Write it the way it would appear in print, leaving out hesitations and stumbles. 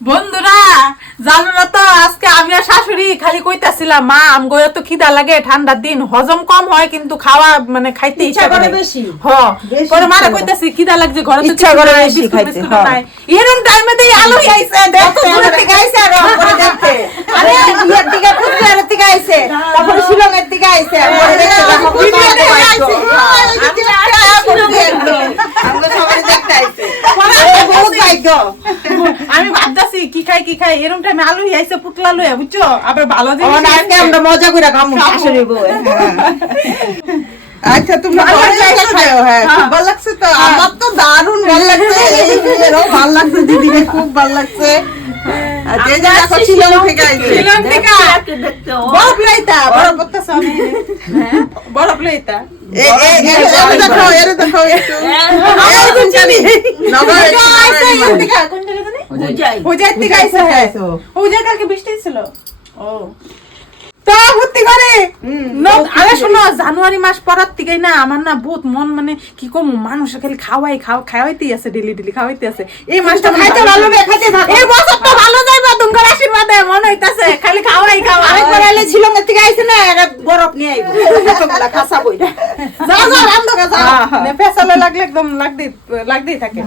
বন্ধুরা জানো না তো আজকে আমি আর শাশুড়ি খালি কইতাছিলাম মা আমগো তো খিদা লাগে ঠান্ডার দিন হজম কম হয় কিন্তু খাওয়া মানে খাইতে ইচ্ছা করে বেশি পরে মারা কইতাছি খিদা লাগছে ঘরে তো ইচ্ছা করে বেশি খাইতে এরকম টাইমে দেই আলু খাইছে দেখতে দূরে থেকে আইছে আর পরে দেখতে আরে বিয়ের দিকে ফুটবলের থেকে আইছে তারপরে শিলংয়ের থেকে আইছে পরে দেখতে আমরা সবাই দেখতে আইছে বহুত ভাগ্য আমি ভাবতাছি কি খাই এরকম টাইমে আলু আইছে পুটলা লইয়া বুঝছো আবার ভালো জিনিস আজকে আমরা মজা করে খামু শাশুড়ি বউ আচ্ছা তুমি খাও হ্যাঁ খুব ভালো লাগছে তো আমার তো দারুণ ভালো লাগছে এই মেয়েরও ভালো লাগছে দিদিকে খুব ভালো লাগছে আর যে যা করছিল থেকে আইছে শিলং থেকে বড় প্লেটটা বড় পত্তা সামনে বড় প্লেটটা এর দেখো একটু এই বুঝানি নগর কোন জায়গা জানি হোজাই থেকে আইছে হোজাই কালকে বৃষ্টি ছিল ও তো ভর্তি করে আরে শোনো জানুয়ারি মাস পরার থেকে না আমার না বহুত মন মানে কি কম মানুষ খালি খাওয়াইতেই আছে ডেলি খাওয়াইতে আছে এই মাসটা খাইতে ভালো খাইতে থাকো এই বছরটা ভালো যাইবা তোমার আশীর্বাদে মন হইতাছে খালি খাওয়াই আরেকবার আইলে শিলংয়ের থেকে আইছে না এরা বরফ নিয়ে আইবো কতগুলা খাসা বইটা যা রান্না যা পেছালে লাগলে একদম লাগতেই থাকে